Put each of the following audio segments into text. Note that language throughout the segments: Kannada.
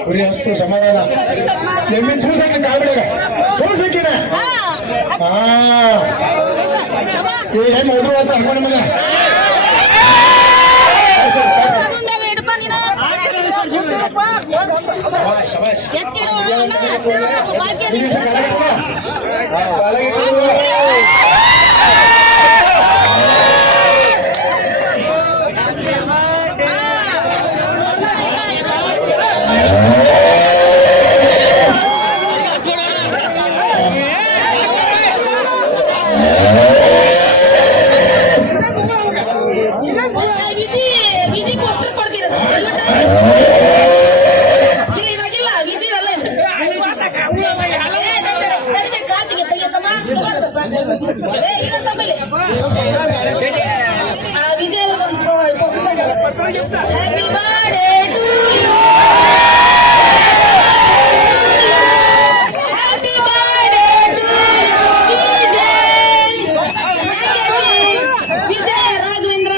ಕುರಿ ಅಷ್ಟು ಸಮಾಧಾನ. ಎಮ್ಮೆ ತೂಸಕ್ಕೆ ಕಾಲ್ಬಿಡಗ ತೂಸಕ್ಕಿನ ಹಾ, ಏನ್ ಹೋದ್ರು ಅಂತ ಹಾಕೊಂಡ ಮಗ. ಸರಿ ಬರ್ತಾನೆ बर्थडे ಟು ಬರ್ತಾನೆ Vijay Raghavendra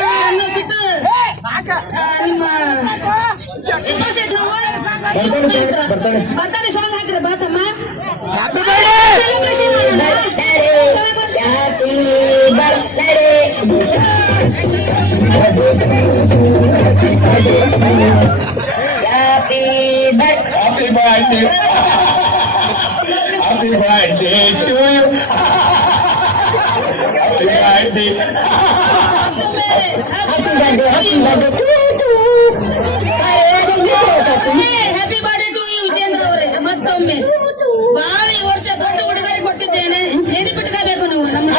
Happy birthday to you, Vijay. ಹೇಗೈತಿ? ವಿಜಯ ರಾಘವೇಂದ್ರ ಅನ್ನೋದ್ಬಿಟ್ಟು ಆ, ನಿಮ್ಮ ಶುಭಾಶಯ ನಾವು ಬರ್ತಾಳೆ. ಬರ್ತಾನೆ ಸಾಂಗ್ ಹಾಕಿದ್ರೆ ಬಾತಮ್ಮ Happy birthday. Happy birthday to you. Happy birthday. Happy birthday to you Vijendra ಅವರೇ ಮತ್ತೊಮ್ಮೆ ಬಹಳ ಈ ವರ್ಷ ದೊಡ್ಡ ಉಡುಗೊರೆ ಕೊಟ್ಟಿದ್ದೇನೆ ನೆನಪಿಟ್ಕೋಬೇಕು ನೀವು ನಮ್ಮ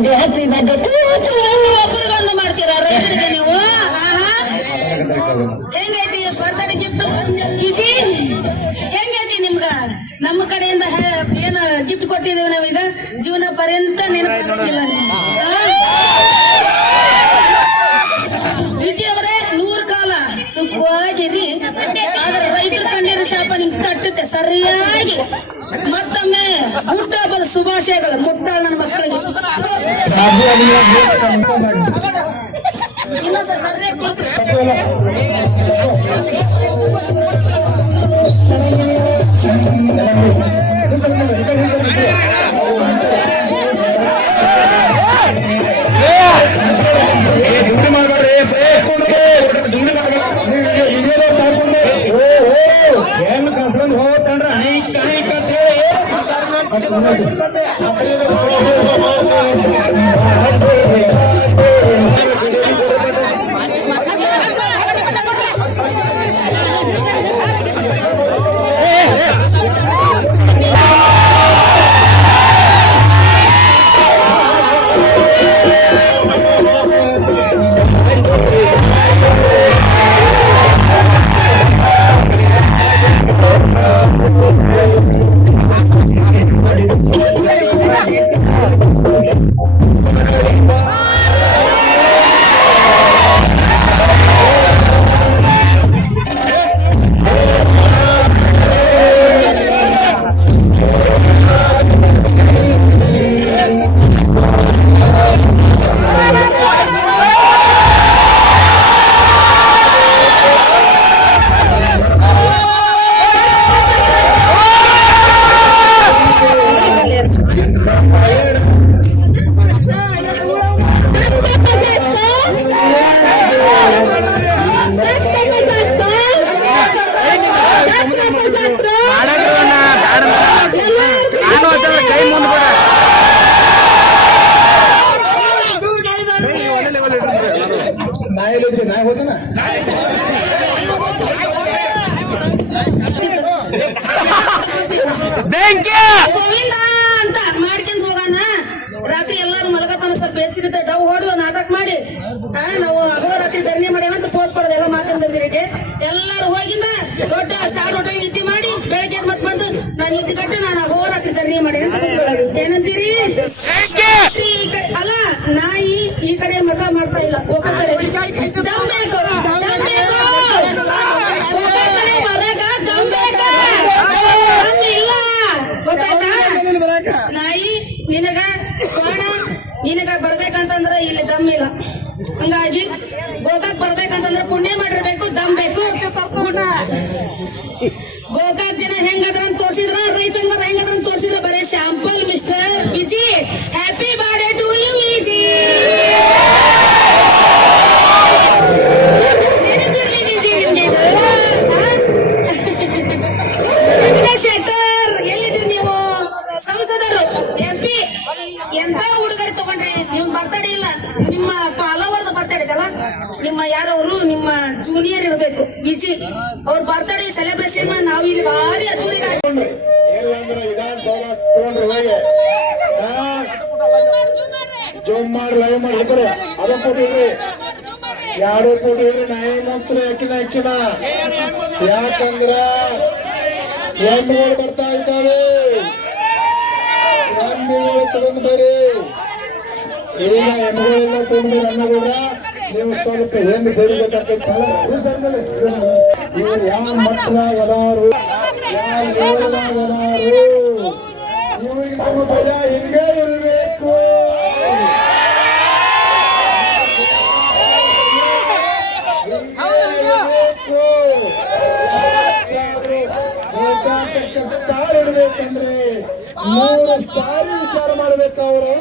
ರೈತರ ಕಡೆಯಿಂದ ಒಬ್ಬರಿಗೊಂದು ಮಾಡ್ತೀರಾ? ರೈತರಿಗೆ ನೀವು. ಹೆಂಗೈತಿ ಬರ್ತಾನೆ ಗಿಫ್ಟ್ ಹೆಂಗೈತಿ ನಿಮ್ಗ? ನಮ್ಮ ಕಡೆಯಿಂದ ಏನ ಗಿಫ್ಟ್ ಕೊಟ್ಟಿದ್ದೇವೆ ನಾವೀಗ. ಜೀವನ ಪರ್ಯಂತ ನೆನಪಾಗಿಲ್ಲ ಸುಖವಾಗಿರಿ ಆದ್ರೆ ರೈತರ ಕಣ್ಣೀರು ಶಾಪ ನಿಮ್ ತಟ್ಟುತ್ತೆ, ಸರಿಯಾಗಿ. ಮತ್ತೊಮ್ಮೆ ಹುಟ್ಟಹಬ್ಬದ ಶುಭಾಶಯಗಳು, ಮುಟ್ಟಾಳ ನನ್ನ ಮಕ್ಕಳಿಗೆ. ಇನ್ನೊಂದ್ಸರಿ ಸರಿಯಾಗಿ ಅದು ಗೋವಿಂದ ಅಂತ ಮಾಡ್ಕೊಂತ ಹೋಗಾನ. ರಾತ್ರಿ ಎಲ್ಲಾರು ಮಲಗತನ ಸ್ವಲ್ಪ ಬೇಸಿರುತ್ತೆ ಡವ್ ಹೊಡೆದು ನಾಟಕ ಮಾಡಿ. ನಾವು ನಾವು ಅಹೋರಾತ್ರಿ ಧರಣಿ ಮಾಡ್ಯಾವ ಅಂತ ಪೋಸ್ಟ್ ಕೊಡೋದು, ಎಲ್ಲ ಮಾತಾಡಿದ್ರಿಗೆ ಎಲ್ಲಾರು ಹೋಗಿಂದ ದೊಡ್ಡ ಸ್ಟಾರ್ ಹೋಟೆಲ್ ನಿದ್ದೆ ಮಾಡಿ ಬೆಳಗ್ಗೆ ಮತ್ತೆ ಬಂದು, ನಾನು ನಿದ್ದೆ ಕಟ್ಟು ನಾನು ಅಹೋರಾತ್ರಿ ಧರಣಿ ಮಾಡಿ ನಾಯಿ, ನಿನಗ ಕೋಣ ನಿನಗ ಬರ್ಬೇಕಂತಂದ್ರ ಇಲ್ಲಿ ದಮ್ ಇಲ್ಲ. ಹಂಗಾಗಿ ಗೋಕಾಕ್ ಬರ್ಬೇಕಂತಂದ್ರ ಪುಣ್ಯ ಮಾಡಿರ್ಬೇಕು, ದಮ್ ಬೇಕು. ಗೋಕಾಕ್ ಜನ ಹೆಂಗದ್ರ ತೋರ್ಸಿದ್ರ ರೈಸ್ ಅಂಗದ್ರ ಹೆಂಗದ್ರ ತೋರ್ಸಿದ್ರ, ಬರೀ ಶಾಂಪಲ್ ಮಿಸ್ಟರ್. ನೀವು ಬರ್ತಡೇ ಇಲ್ಲ. ನಿಮ್ಮ ಪಾಲವರ್ದು ಬರ್ತಡೇ ಇದಲ್ಲ ನಿಮ್ಮ ಯಾರವರು? ನಿಮ್ಮ ಜೂನಿಯರ್ ಇರಬೇಕು. ಬಿಜಿ ಅವ್ರ ಬರ್ತಡೇ ಸೆಲೆಬ್ರೇಷನ್ ನಾವು ಇಲ್ಲಿ ಭಾರಿ ಅದ್ದೂರಿ ಮಾಡಿ ಯಾರು ಕೊಡ್ರಿ ನಾಯಿ ಏನ್ ಅಕ್ಕಿನ ಅಕ್ಕಿನ. ಯಾಕಂದ್ರ ಎಮ್ಮೆಗಳು ಬರ್ತಾ ಇದ್ದಾವೆ. ಎಮ್ಮೆಗಳು ತಗೊಂಡ್ ಈಗ ಎಮ್ಮೆಗಳೆಲ್ಲ ತಗೊಂಡ್ ಬರ್ರಿ ಕೂಡ ನೀವು ಸ್ವಲ್ಪ ಹೆಂಗ್ ಸೇರಿಬೇಕಾಗ್ತೈತೆ ಇವ್ರು ಯಾವ ಮಕ್ಕಳಾಗ ಅದಾರು ಯಾವ ಇವ್ರಿಗೆ ನಮ್ಮ ಇರಬೇಕು. ಮೂರು ಸಾರಿ ವಿಚಾರ ಮಾಡ್ಬೇಕು ಅವರು.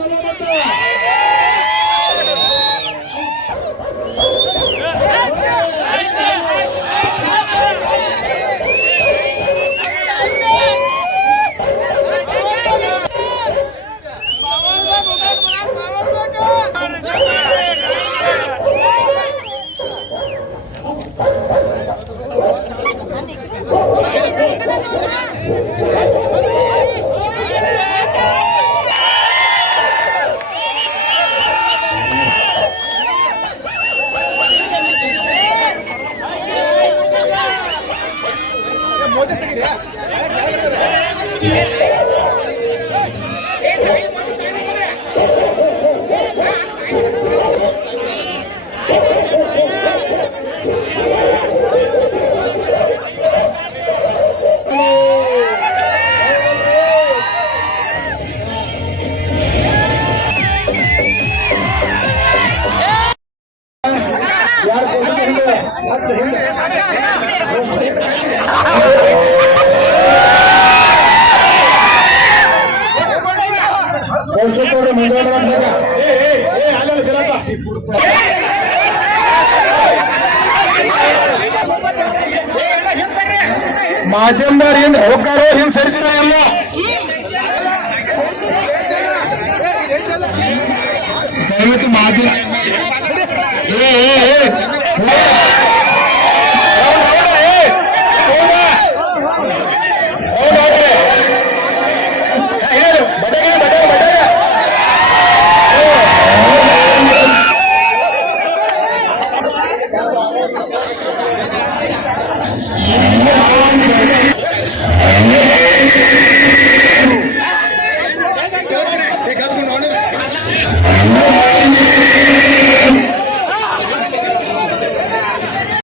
ಮಾಧ್ಯಮದವ್ರು ಹಿಂದೆ ಹೋಗ್ತಾರೋ ಹಿಂಗ್ ಸರಿದಿರೋ ಎಲ್ಲ. ದಯವಿಟ್ಟು ಮಾಧ್ಯಮ ಏ.